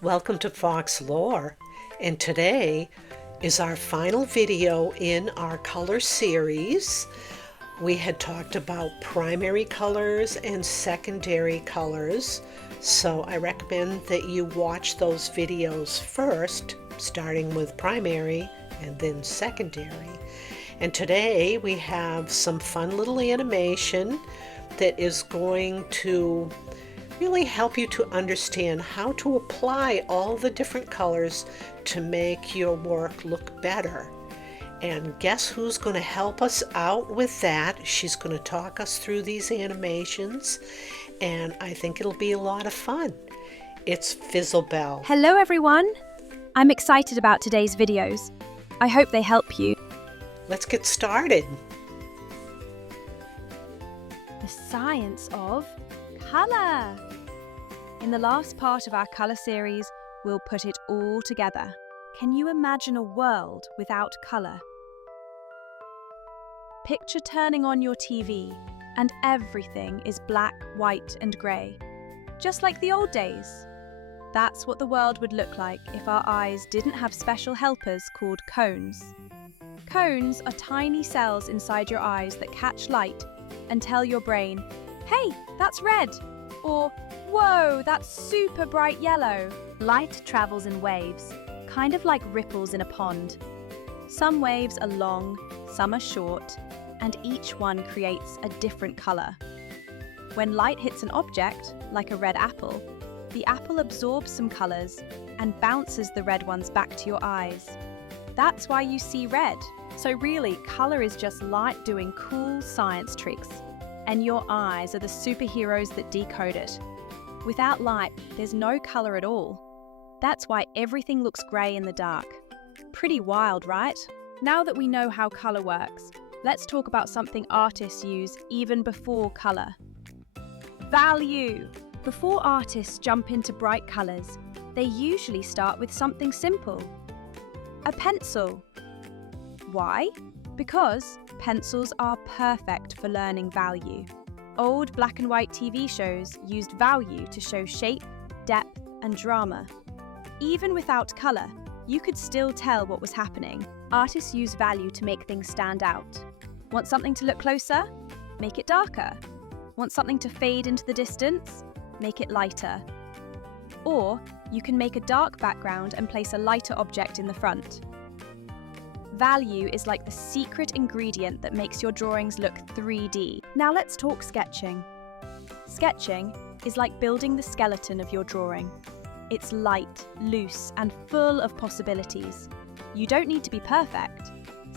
Welcome to Fox Lore, and today is our final video in our color series. We had talked about primary colors and secondary colors, so I recommend that you watch those videos first, starting with primary and then secondary. And today we have some fun little animation that is going to really help you to understand how to apply all the different colors to make your work look better. And guess who's going to help us out with that? She's going to talk us through these animations, and I think it'll be a lot of fun. It's Fizzlebell. Hello everyone! I'm excited about today's videos. I hope they help you. Let's get started. The science of colour. In the last part of our colour series, we'll put it all together. Can you imagine a world without colour? Picture turning on your TV and everything is black, white and grey. Just like the old days. That's what the world would look like if our eyes didn't have special helpers called cones. Cones are tiny cells inside your eyes that catch light and tell your brain, "Hey, that's red," or "Whoa, that's super bright yellow." Light travels in waves, kind of like ripples in a pond. Some waves are long, some are short, and each one creates a different color. When light hits an object, like a red apple, the apple absorbs some colors and bounces the red ones back to your eyes. That's why you see red. So really, color is just light doing cool science tricks, and your eyes are the superheroes that decode it. Without light, there's no color at all. That's why everything looks gray in the dark. Pretty wild, right? Now that we know how color works, let's talk about something artists use even before color. Value! Before artists jump into bright colors, they usually start with something simple. A pencil. Why? Because pencils are perfect for learning value. Old black and white TV shows used value to show shape, depth, and drama. Even without color, you could still tell what was happening. Artists use value to make things stand out. Want something to look closer? Make it darker. Want something to fade into the distance? Make it lighter. Or you can make a dark background and place a lighter object in the front. Value is like the secret ingredient that makes your drawings look 3D. Now let's talk sketching. Sketching is like building the skeleton of your drawing. It's light, loose, and full of possibilities. You don't need to be perfect.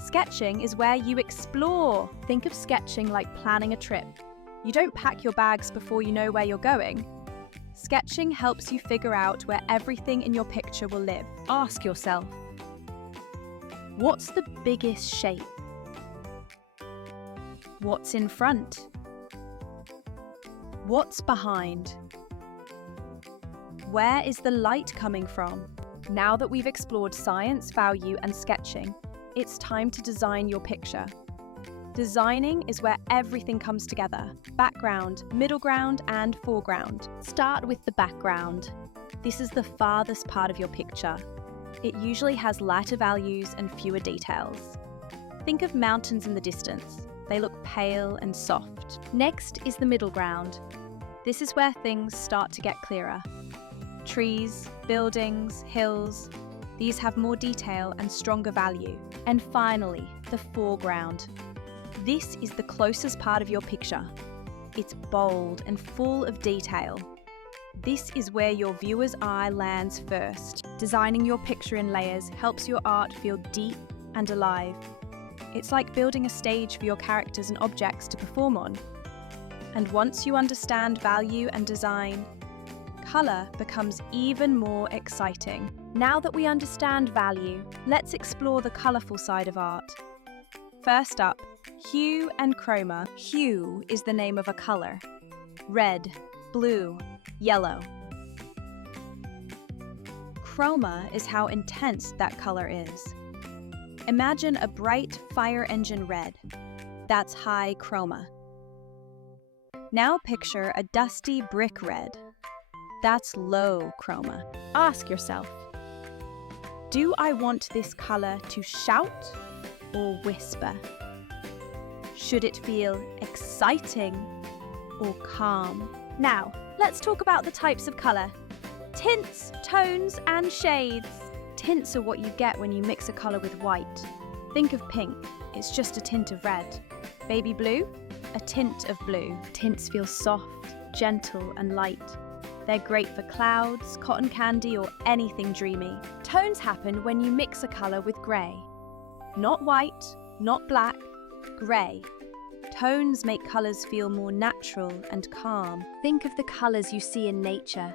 Sketching is where you explore. Think of sketching like planning a trip. You don't pack your bags before you know where you're going. Sketching helps you figure out where everything in your picture will live. Ask yourself, what's the biggest shape? What's in front? What's behind? Where is the light coming from? Now that we've explored science, value, and sketching, it's time to design your picture. Designing is where everything comes together: background, middle ground, and foreground. Start with the background. This is the farthest part of your picture. It usually has lighter values and fewer details. Think of mountains in the distance. They look pale and soft. Next is the middle ground. This is where things start to get clearer. Trees, buildings, hills, these have more detail and stronger value. And finally, the foreground. This is the closest part of your picture. It's bold and full of detail. This is where your viewer's eye lands first. Designing your picture in layers helps your art feel deep and alive. It's like building a stage for your characters and objects to perform on. And once you understand value and design, color becomes even more exciting. Now that we understand value, let's explore the colorful side of art. First up, hue and chroma. Hue is the name of a color. Red, blue, yellow. Chroma is how intense that color is. Imagine a bright fire engine red. That's high chroma. Now picture a dusty brick red. That's low chroma. Ask yourself, do I want this color to shout or whisper? Should it feel exciting or calm? Now, let's talk about the types of color. Tints, tones, and shades. Tints are what you get when you mix a color with white. Think of pink, it's just a tint of red. Baby blue, a tint of blue. Tints feel soft, gentle, and light. They're great for clouds, cotton candy, or anything dreamy. Tones happen when you mix a color with gray. Not white, not black, gray. Tones make colors feel more natural and calm. Think of the colors you see in nature.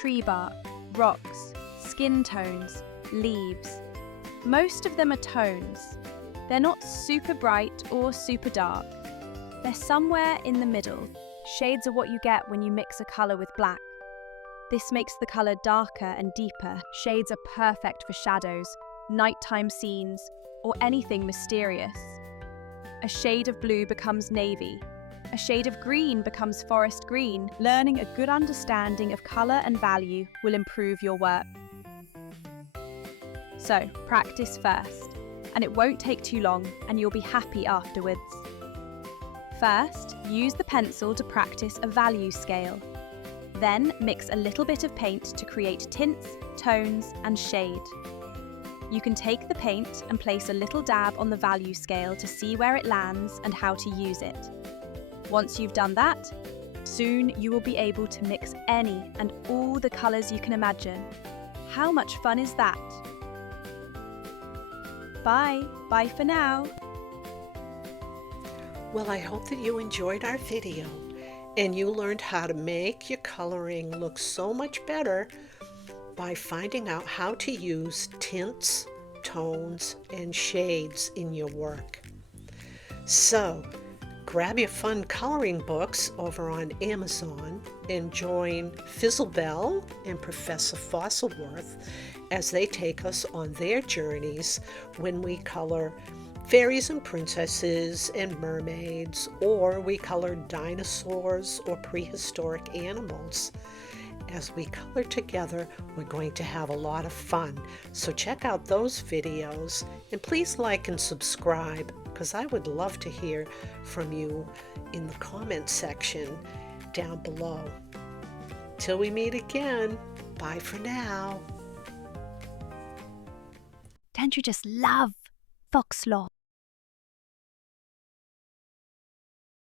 Tree bark, rocks, skin tones, leaves. Most of them are tones. They're not super bright or super dark. They're somewhere in the middle. Shades are what you get when you mix a color with black. This makes the color darker and deeper. Shades are perfect for shadows, nighttime scenes, or anything mysterious. A shade of blue becomes navy. A shade of green becomes forest green. Learning a good understanding of color and value will improve your work. So, practice first, and it won't take too long, and you'll be happy afterwards. First, use the pencil to practice a value scale. Then, mix a little bit of paint to create tints, tones, and shade. You can take the paint and place a little dab on the value scale to see where it lands and how to use it. Once you've done that, soon you will be able to mix any and all the colors you can imagine. How much fun is that? Bye. Bye for now. Well, I hope that you enjoyed our video and you learned how to make your coloring look so much better by finding out how to use tints, tones, and shades in your work. So, grab your fun coloring books over on Amazon and join Fizzlebell and Professor Fossilworth as they take us on their journeys when we color fairies and princesses and mermaids, or we color dinosaurs or prehistoric animals. As we color together, we're going to have a lot of fun. So check out those videos and please like and subscribe, because I would love to hear from you in the comment section down below. Till we meet again, bye for now. Don't you just love Foxlaw?